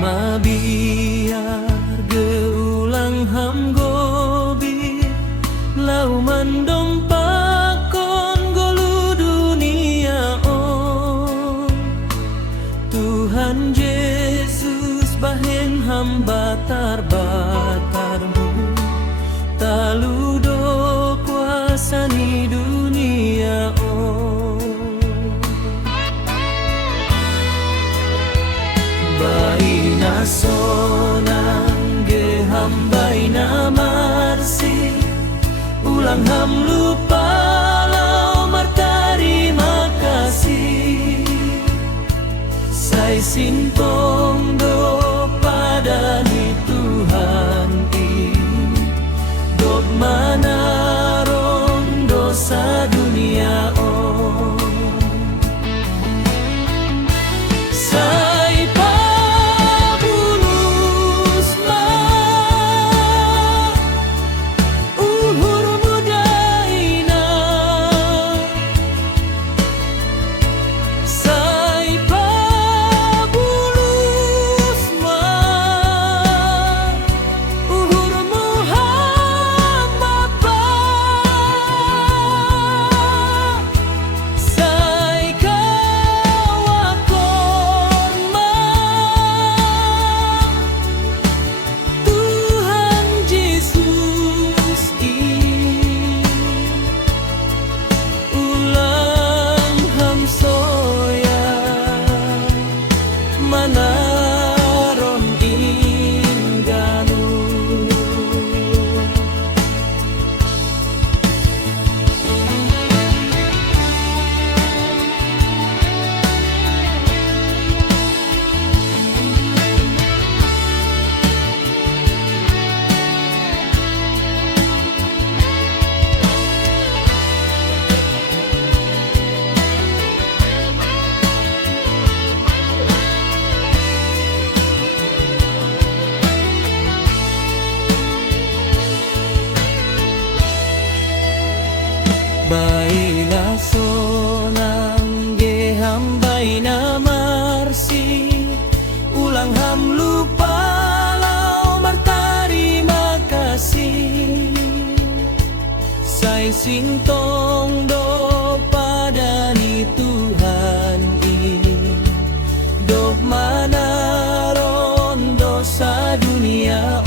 Mabiar geulang ham gobi lau mandong pakon golu dunia Tuhan Yesus bahen ham batar-batarmu taludo kuasa ni dunia Baina sonang ge hambaina marsi ulang ham lupa lau martari makasih sai sintong do pada ni Tuhan dok mana ron dosa dunia Baina sonang ge hambaina marsi ulang ham lupa lau martari makasih sai sintong do pada ni Tuhan do mana ron dosa dunia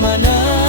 mana